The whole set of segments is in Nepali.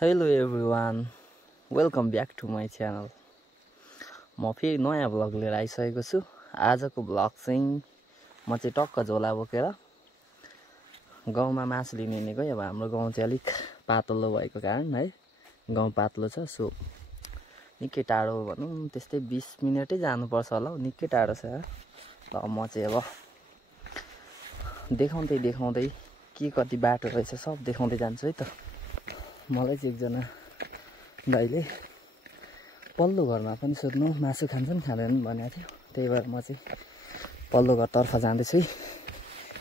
Hello everyone, welcome back to my channel. म फेरि नयाँ भ्लग लिएर आइसकेको छु। आजको भ्लग चाहिँ म चाहिँ टक्क झोला बोकेर गाउँमा मासु लिन हिँडेको। अब हाम्रो गाउँ चाहिँ अलिक पातलो भएको कारण है, गाउँ पातलो छ, सो निकै टाढो भनौँ त्यस्तै 20 मिनेटै जानुपर्छ होला, निकै टाढो छ। ल म चाहिँ अब देखाउँदै के कति बाटो रहेछ सब देखाउँदै जान्छु है त। मलाई चाहिँ एकजना भाइले पल्लो घरमा पनि सोध्नु मासु खान्छन् खाँदैनन् भनेको थियो, त्यही भएर म चाहिँ पल्लो घरतर्फ जाँदैछु है।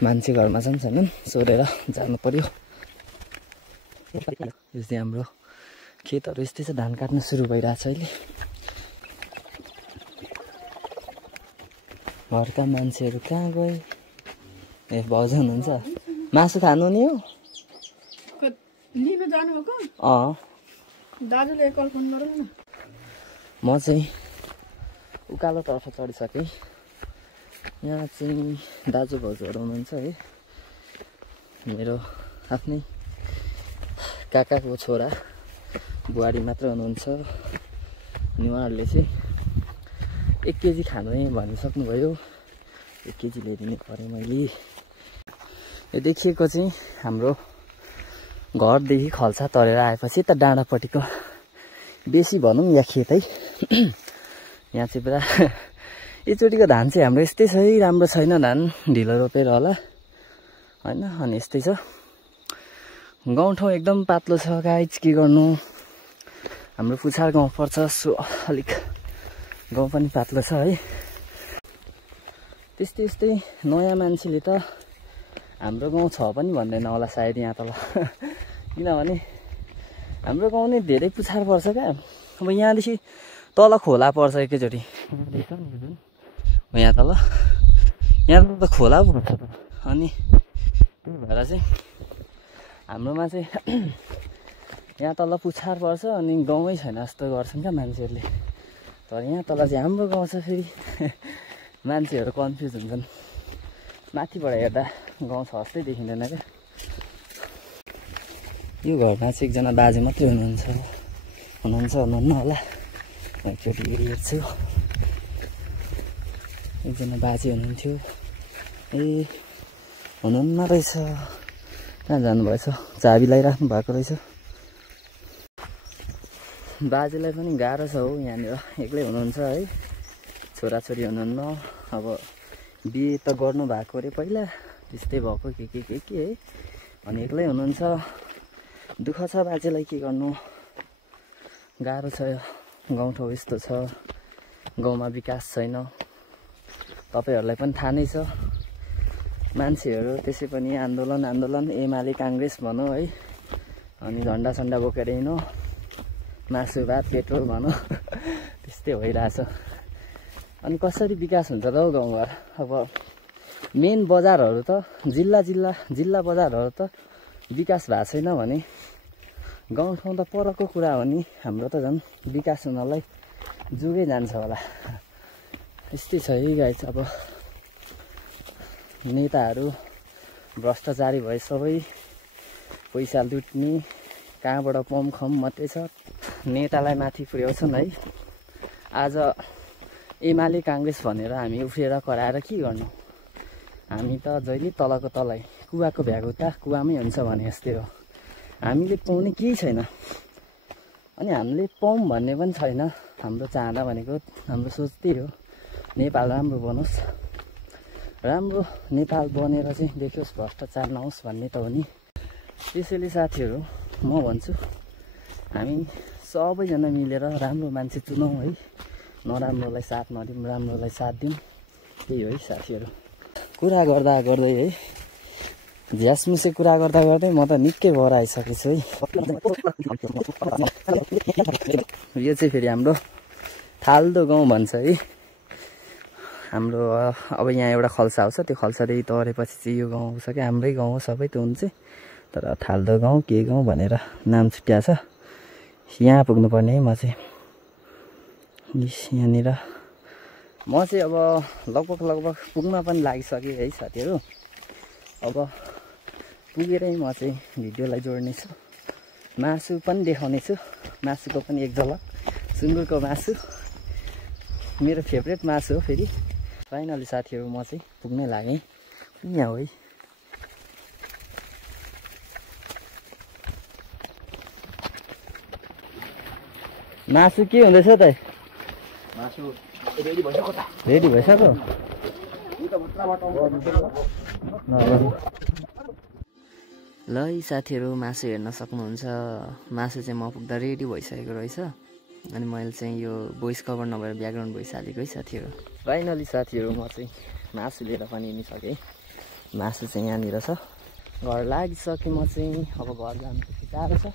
मान्छे घरमा छन् छैनन् सोधेर जानु पर्यो। यो चाहिँ हाम्रो खेतहरू यस्तै छ, धान काट्न सुरु भइरहेछ अहिले। घरका मान्छेहरू कहाँ गए? ए भाउजू हुनुहुन्छ, मासु खानु नि हो? लिन जानुभएको? दाजुले एकल फोन गरौँ न। म चाहिँ उकालोतर्फ चढिसकेँ। यहाँ चाहिँ दाजु भाउजूहरू हुनुहुन्छ है, मेरो आफ्नै काकाको छोरा बुहारी मात्र हुनुहुन्छ। अनि उहाँहरूले चाहिँ 1 केजी खानु है भनिसक्नुभयो। 1 केजी ल्याइदिनु पऱ्यो मैले। यो देखिएको चाहिँ हाम्रो घरदेखि खल्सा तरेर आएपछि त डाँडापट्टिको बेसी भनौँ या खेत है। यहाँ चाहिँ पुरा योचोटिको धान चाहिँ हाम्रो यस्तै छ है, राम्रो छैन धान, ढिलो रोपेर होला होइन। अनि यस्तै छ, गाउँठाउँ एकदम पातलो छ गाइज, के गर्नु। हाम्रो पुछार गाउँ पर्छ, सो अलिक गाउँ पनि पातलो छ है। त्यस्तै नयाँ मान्छेले त हाम्रो गाउँ छ पनि भन्दैन होला सायद यहाँ तल। किनभने हाम्रो गाउँ नै धेरै पुछार पर्छ क्या। अब यहाँदेखि तल खोला पर्छ एकैचोटि, यहाँ तल त खोला पर्छ। अनि त्यही भएर चाहिँ हाम्रोमा चाहिँ यहाँ तल पुछार पर्छ अनि गाउँै छैन जस्तो गर्छन् क्या मान्छेहरूले। तर यहाँ तल चाहिँ हाम्रो गाउँ छ, फेरि मान्छेहरू कन्फ्युज हुन्छन्। माथिबाट हेर्दा गाउँ छ जस्तै देखिँदैन क्या। यो घरमा चाहिँ एकजना बाजे मात्रै हुनुहुन्न होला। एकचोटि हेर्छु, एकजना बाजे हुनुहुन्थ्यो। ए हुनुहुन्न रहेछ, कहाँ जानुभएछ? चाबी लगाइराख्नु भएको रहेछ। बाजेलाई पनि गाह्रो छ हौ, यहाँनिर एक्लै हुनुहुन्छ है, छोराछोरी हुनुहुन्न। अब बिहे त गर्नु भएको अरे पहिला, त्यस्तै भएको के है। अनि एक्लै हुनुहुन्छ, दुःख छ बाजेलाई, के गर्नु, गाह्रो छ। गाउँठाउँ यस्तो छ, गाउँमा विकास छैन, तपाईँहरूलाई पनि थाहा नै छ। मान्छेहरू त्यसै पनि आन्दोलन एमाले काङ्ग्रेस भनौँ है, अनि झन्डा बोकेर हिँड्नु, मासु भात पेट्रोल भनौँ, त्यस्तै भइरहेछ। अनि कसरी विकास हुन्छ त हौ गाउँघर? अब मेन बजारहरू त जिल्ला बजारहरू त विकास भएको छैन भने गाउँठाउँ त परको कुरा हो नि। हाम्रो त झन् विकास हुनलाई जुगै जान्छ होला। यस्तै छ है गाइस। अब नेताहरू भ्रष्टाचारी भए, सबै पैसा लुट्ने, कहाँबाट पम खम मात्रै छ, नेतालाई माथि पुर्याउँछन् है। आज एमाले काङ्ग्रेस भनेर हामी उफ्रेर कराएर के गर्नु? हामी त जहिले तलको तलै, कुवाको भ्यागुता कुवामै हुन्छ भने जस्तै हो। हामीले पाउने केही छैन, अनि हामीले पाउँ भन्ने पनि छैन। हाम्रो चाहना भनेको, हाम्रो सोच त्यही हो, नेपाल राम्रो बनोस्, राम्रो नेपाल बनेर चाहिँ देखियोस्, भ्रष्टाचार नहोस् भन्ने त हो नि। त्यसैले साथीहरू म भन्छु, हामी सबैजना मिलेर राम्रो मान्छे चुनौँ है, नराम्रोलाई साथ नदिउँ, राम्रोलाई साथ दिउँ। त्यही हो है साथीहरू। कुरा गर्दै है, झ्यासमुसे कुरा गर्दै म त निकै भएर आइसकेको छु है। यो चाहिँ फेरि हाम्रो थाल्दो गाउँ भन्छ है। हाम्रो अब यहाँ एउटा खल्सा आउँछ, त्यो खल्सादेखि तरेपछि चाहिँ यो गाउँ आउँछ क्या। हाम्रै गाउँ हो सबै त हुन्छ, तर थाल्दो गाउँ के गाउँ भनेर नाम छुट्या छ। यहाँ पुग्नुपर्ने है म चाहिँ। यहाँनिर म चाहिँ अब लगभग पुग्न पनि लागिसकेँ है साथीहरू। अब पुगेरै म चाहिँ भिडियोलाई जोड्नेछु। मासु पनि देखाउने छु, मासुको पनि एक झलक। सुँगुरको मासु मेरो फेभरेट मासु हो फेरि। फाइनली साथीहरू म चाहिँ पुग्नै लागेँ। यहाँ हो है। मासु के हुँदैछ त? मासु रेडी भइसक्यो त। रेडी भइसक्यो? ल है साथीहरू, मासु हेर्न सक्नुहुन्छ। मासु चाहिँ म पुग्दा रेडी भइसकेको रहेछ। अनि मैले चाहिँ यो भोइस कभर नभएर ब्याकग्राउन्ड भोइस हालेको है साथीहरू। फाइनली साथीहरू म चाहिँ मासु लिएर पनि हिँडिसकेँ। मासु चाहिँ यहाँनिर छ। घर लागिसकेँ म चाहिँ। अब घर जानु टाढो छ,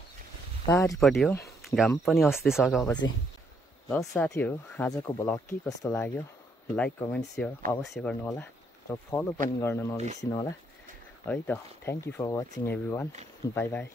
पारिपट्टि हो। घाम पनि अस्तिसक्यो अब चाहिँ। ल साथीहरू, आजको भ्लग के कस्तो लाग्यो लाइक कमेन्ट सेयर अवश्य गर्नु होला र फलो पनि गर्न नबिर्सिनु होला है त। Thank you for watching everyone. Bye by.